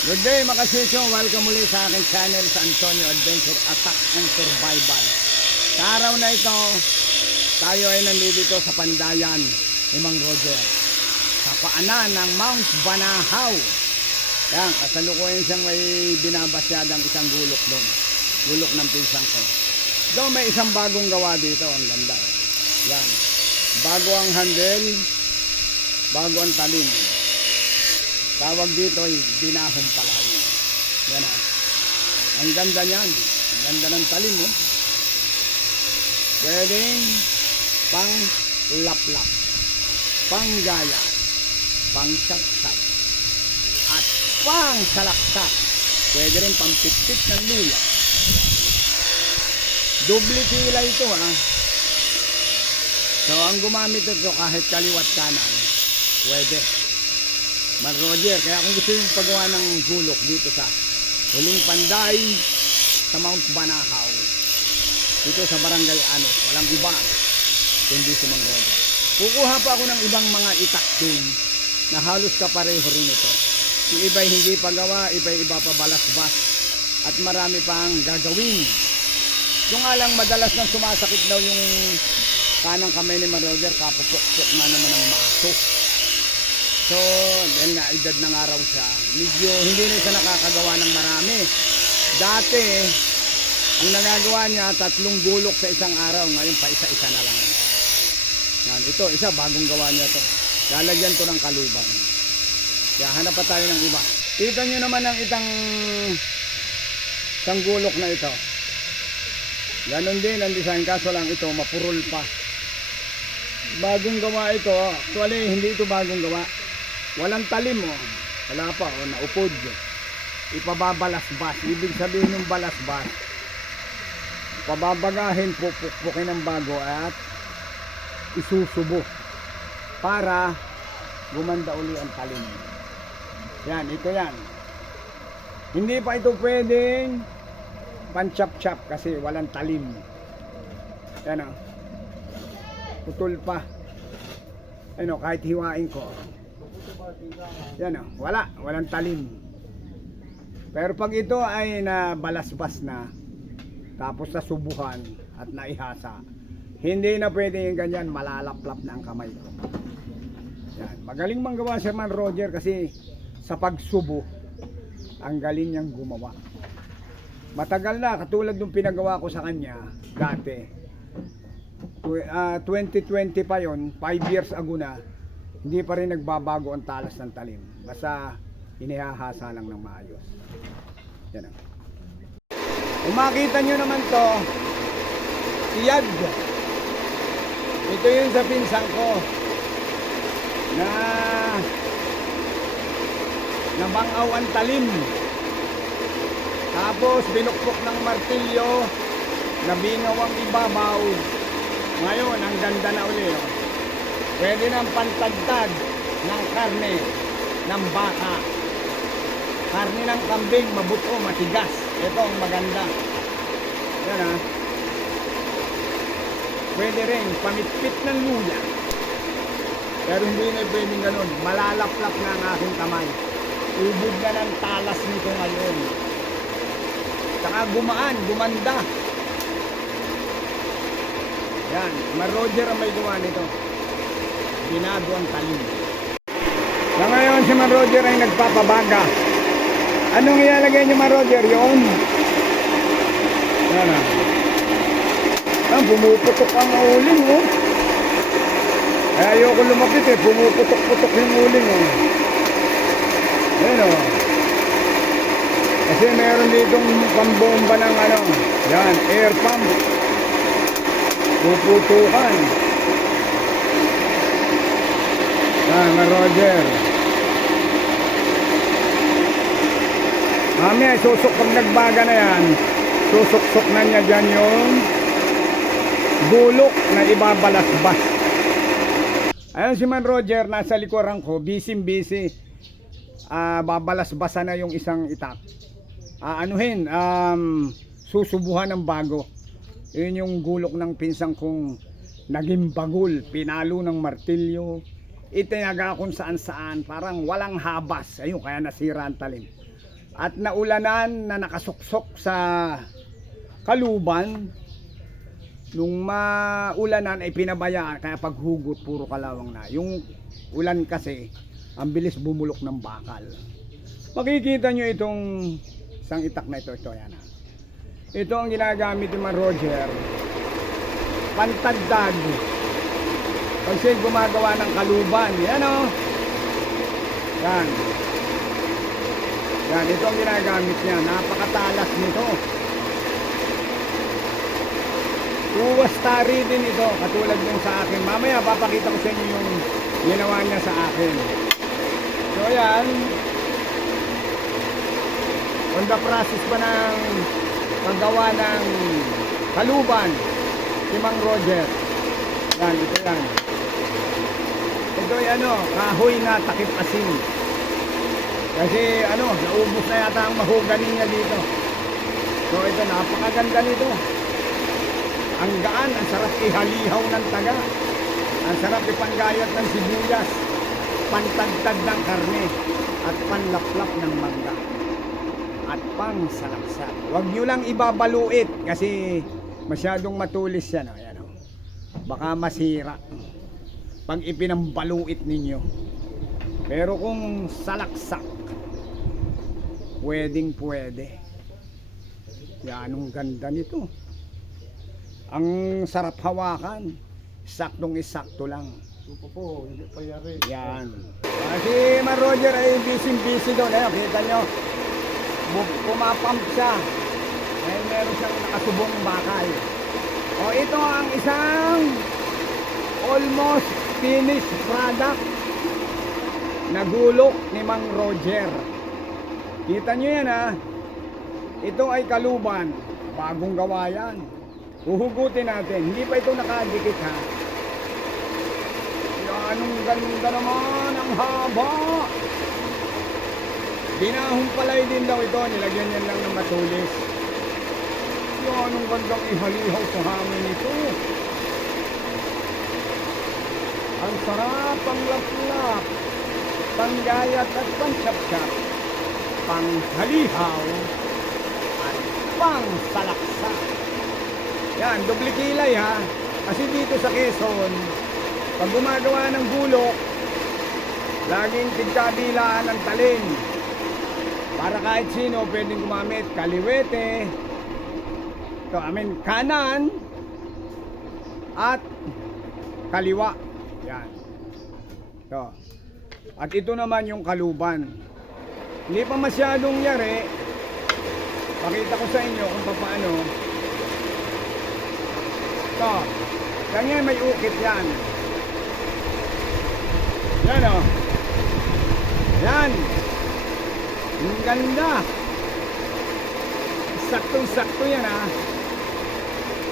Good day mga kasisyo, welcome muli sa aking channel sa Antonio Adventure Attack and Survival. Sa araw na ito, tayo ay nandito sa Pandayan ni Mang Roger, sa paanan ng Mount Banahaw. Yan, kasalukuyan siyang may binabasyadang isang gulok doon, gulok ng pinsang ko. Doon may isang bagong gawa dito, ang ganda. Yan, bago ang handle, bago ang talim. Tawag dito ay binahong palayo. Yan ah. Ang ganda niyan. Ang ganda ng talim mo. Pwedeng pang laplap, pang gaya, pang sapsap, at pang salaksak. Pwede rin pang pitpit ng lula. Doble pila ito ah. So ang gumamit ito kahit kaliwat kanan, pwede. Man Roger, kaya kung gusto yung paggawa ng gulok dito sa Huling Panday sa Mount Banahaw, dito sa Barangay Anos, walang iba kundi si Mang Roger. Kukuha pa ako ng ibang mga itak din na halos kapareho rin ito. Yung iba'y hindi pagawa, iba'y iba pa balasbas, at marami pang gagawin. Yung nga lang madalas nang sumasakit daw yung kanang kamay ni Mang Roger, kapupok-pok nga naman ang maso. So, dahil nga edad ng araw siya, medyo hindi na siya nakakagawa ng marami. Dati, ang nagagawa niya, 3 gulok sa isang araw. Ngayon pa isa-isa na lang. Yan, ito, isa, bagong gawa niya to. Lalagyan to ng kalubang. Kaya hanap pa tayo ng iba. Kita nyo naman ang isang gulok na ito. Ganon din ang design, kaso lang ito, mapurol pa. Bagong gawa ito. Actually, hindi ito bagong gawa. Walang talim oh. Wala pa oh, naupod. Ipababalasbas. Ibig sabihin ng balasbas, pababagahin, pupukpukin ng bago at isusubo para gumanda uli ang talim. Yan, ito yan. Hindi pa ito pwedeng pan-chop-chop kasi walang talim. Yan oh. Putol pa. Ano, kahit hiwain ko. Yan o, walang talim. Pero pag ito ay nabalasbas na, tapos nasubuhan at naihasa, hindi na pwede yung ganyan, malalaplap na ang kamay ko. Yan, magaling manggawa si Man Roger kasi sa pagsubo, ang galing niyang gumawa. Matagal na, katulad ng pinagawa ko sa kanya dati. 2020 pa yon, 5 years ago na, hindi pa rin nagbabago ang talas ng talim. Basta inihahasa lang ng maayos. Yan ang. Kung makita nyo naman to, iyad. Ito yun sa pinsan ko na nabangaw ang talim. Tapos binukpok ng martilyo, nabingaw ang ibabaw. Ngayon, ang ganda na uli. Oh. Pwede nang pantagtag ng karne ng baka. Karne ng kambing, mabuto, matigas. Ito ang maganda. Yan ha. Pwede rin pamitpit ng luya. Pero hindi na pwedeng ganun. Malalaplap na ang aking kamay. Ubod na ng talas nito ngayon. Saka gumaan, gumanda. Yan, Man Roger ang may gawa nito. Binago ang talim. Sa ngayon si Man Roger ay nagpapabaga. Anong ilalagay niyo Man Roger? Yun. Yan ah. Pumuputok ang uling oh. Ay, ayoko lumapit eh. Pumuputok-putok yung uling oh. Yan oh. Kasi meron ditong pambomba ng ano. Yan, air pump. Puputukan. Man Roger. Mamaya susok pag nagbaga na yan, susok-sok na niya dyan yung gulok na ibabalasbas. Ayun si Man Roger, nasa likuran ko, busy. Babalasbasan na yung isang itak. Susubuhan ng bago. Yun yung gulok ng pinsang kong naging bagul, pinalo ng martilyo, itinaga kung saan saan, parang walang habas. Ayun, kaya nasira ang talim. at naulanan na nakasuksok sa kaluban. Nung maulanan ay pinabayaan, kaya paghugot puro kalawang na. Yung ulan kasi ang bilis bumulok ng bakal. Makikita nyo itong isang itak na ito. Yan. Ito ang ginagamit ni Man Roger, pantagdag pag siya gumagawa ng kaluban. Yan o. Yan. Yan, ito ang ginagamit niya. Napakatalas nito. Uwastari din ito, katulad yung sa akin. Mamaya papakita ko sa inyo yung ginawa niya sa akin. So yan, on the process pa ng paggawa ng kaluban si Mang Roger. Yan, ito yan. Ito ay kahoy na takip asin. Kasi naubos na yata ang mahogany niya dito. So ito, napakaganda nito. Ang gaan, ang sarap ihalihaw ng taga. Ang sarap ipanggayat ng sibuyas, pantagtag ng karne, at panlaplap ng mangga. At pangsalaksak. Huwag nyo lang ibabaluit kasi masyadong matulis yan. Ayan, baka masira pag ipinambaluit ninyo. Pero kung salaksak, pwedeng pwede. Yan ang ganda nito. Ang sarap hawakan, saktong-isakto lang. Ito po, hindi pa yari. Yan. Kasi Man Roger ay busy doon. Ayun, kita nyo. Pumapump siya. Ngayon meron siyang nakasubong bakal. O ito ang isang almost finished product na gulok ni Mang Roger. Kita nyo yan ha. Ito ay kaluban. Bagong gawa yan. Uhugutin natin. Hindi pa ito nakadikit ha. Anong ganda naman. Ang haba. Binahong palay din daw ito. Nilagyan niyan lang ng matulis. Anong gandang ihalihaw sa hangin ito. Ang sarap, panglaplap, panggayat at pansyapsyap, panghalihaw at pangsalaksak. Yan, doble kilay ha. Kasi dito sa Quezon, pag gumagawa ng gulok, laging tigkabilaan ng talin. Para kahit sino pwedeng gumamit. Kaliwete, kanan at kaliwa. Yan. So, at ito naman yung kaluban. Hindi pa masyadong yari. Pakita ko sa inyo kung paano. Ito. Ganyan may ukit yan. Yan o. Yan. Ang ganda. Saktong-sakto yan ha.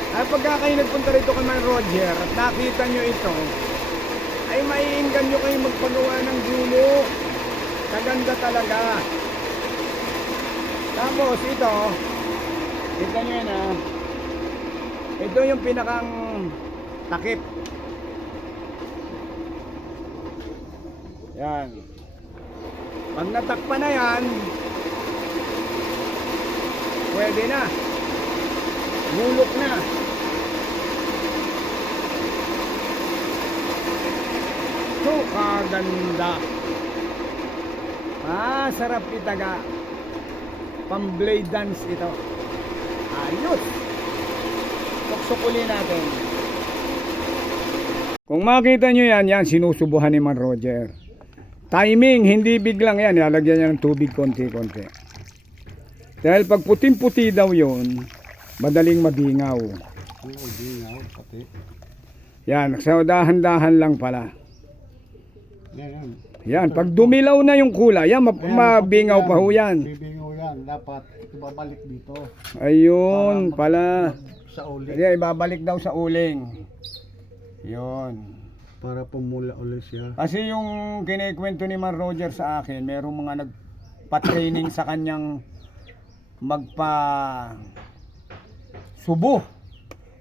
Ay pagka kayo nagpunta rito kay Man Roger at nakita nyo ito, ay maiinggan nyo kayo magpagawa ng gulok. Kaganda talaga. Tapos ito, kita nyo yan ha. Ito yung pinakang takip. Yan. Pag natakpan na yan, pwede na. Gulok na. So, kaganda. Sarap itaga. Pang-blade dance ito. Ayos. Suksukuli natin. Kung makita nyo yan, sinusubuhan ni Man Roger. Timing, hindi biglang yan. Lalagyan niya ng tubig konti-konti. Dahil pag puting-puti daw yun, madaling mabingaw. Oo, bingaw, pati. Yan, so dahan-dahan lang pala. Yan. Yan, pag dumilaw na yung kulay, yan, mabingaw pa ho yan. Bibingaw yan, dapat ibabalik dito. Ayun, pala. Sa ulit. Kaya ibabalik daw sa uling. Yun. Para pumula ulit siya. Kasi yung kinikwento ni Man Roger sa akin, merong mga nagpa-training sa kanyang subo.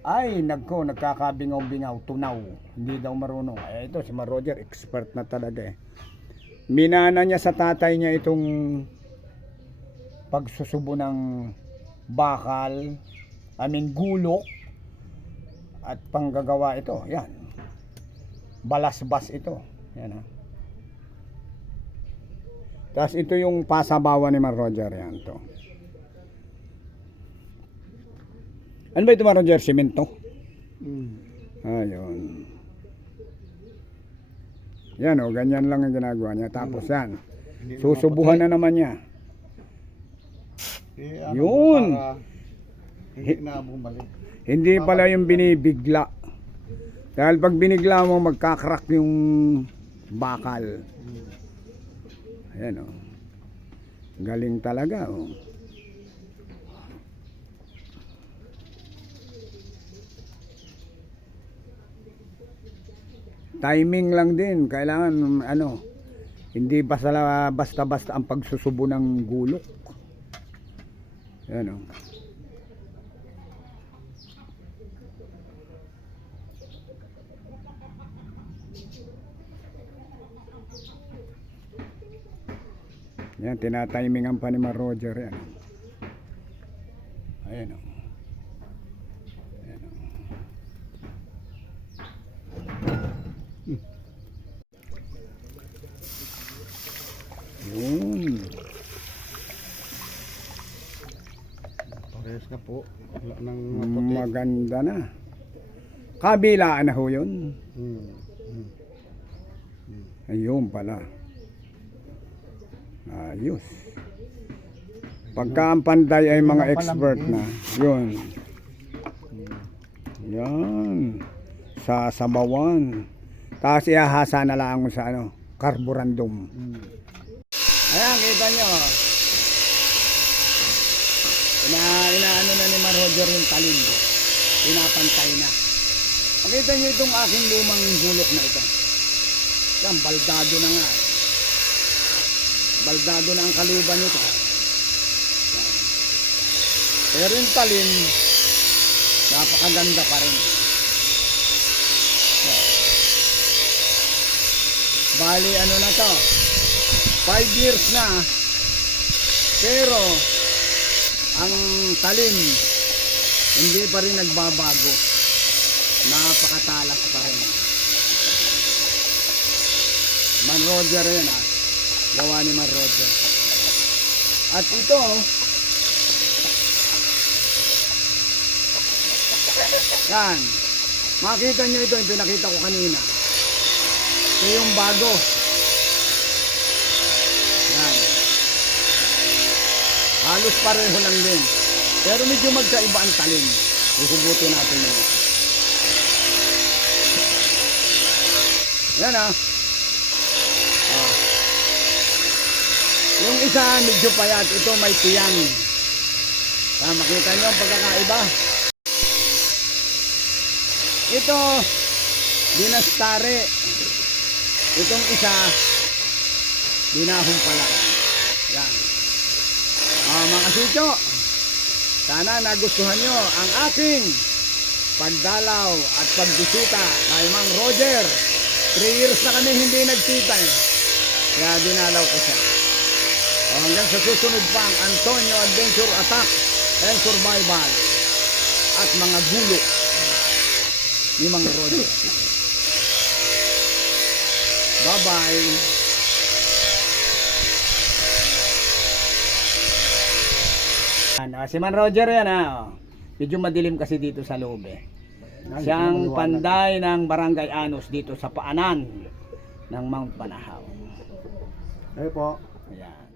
Ay, nagkakabingaw-bingaw, tunaw. Hindi daw marunong. Ay, ito si Man Roger, expert na talaga eh. Minana niya sa tatay niya itong pagsusubo ng bakal, gulok at panggagawa ito. Yan. Balasbas ito. Yan ha. Tapos ito yung pasabawan ni Mar Roger. Yan to. Ano ba ito, Mar Roger? Simento? Ayun. Yan o, ganyan lang ang ginagawa niya. Tapos yan, susubuhan na naman niya. Yun. Para hindi na bumalik. Hindi pala yung binibigla. Dahil pag binigla mo, magkakrak yung bakal. Ayan o. Galing talaga o. Timing lang din. Kailangan hindi basta-basta ang pagsusubo ng gulok. Ayan o. Yan, tinatimingan pa ni Mar Roger yan. Ayan o. Ayan o. Yun. Parehas na po. Wala nang maputi. Maganda na. Kabilaan na ho yun. Ayun pala. Ayos. Pagka ang panday ay mga expert na, yun. Yan. Sasabawan. Tapos ihahasa na lang sa carborundum. Ayan, kita nyo. Inaano na ni Mar Roger yung talim. Pinapantay na. Makita nyo itong aking lumang gulok na ito. Yan, baldado na nga. Baldado na ang kaluban nito. Yan. Pero yung talim, napakaganda pa rin. Yan. Bali, ano na to? 5 years na. Pero, ang talim, hindi pa rin nagbabago. Napakatalas pa rin. Man Roger yan ah. Gawa ni Mar Roger. At ito, yan. Makita nyo ito, yung pinakita ko kanina. Ito yung bago. Yan. Halos pareho lang din. Pero medyo magkaiba ang talim. Ikubutin natin yun. Yan ah. Yung isa medyo payat, ito may tiyang. Makita nyo ang pagkakaiba. Ito, dinastare. Itong isa, dinahong pala. Yan. Mga kasityo, sana nagustuhan nyo ang aking pagdalaw at pagbisita kay Mang Roger. 3 years na kami hindi nagkita eh. Kaya dinalaw ko siya. Hanggang sa susunod pang Antonio Adventure Attack and Survival at mga gulok ni Mang Roger. Bye-bye. Si Man Roger yan medyo madilim kasi dito sa loob eh. Siyang panday ng Barangay Anos dito sa paanan ng Mount Panahaw. Ayun po. Ayan.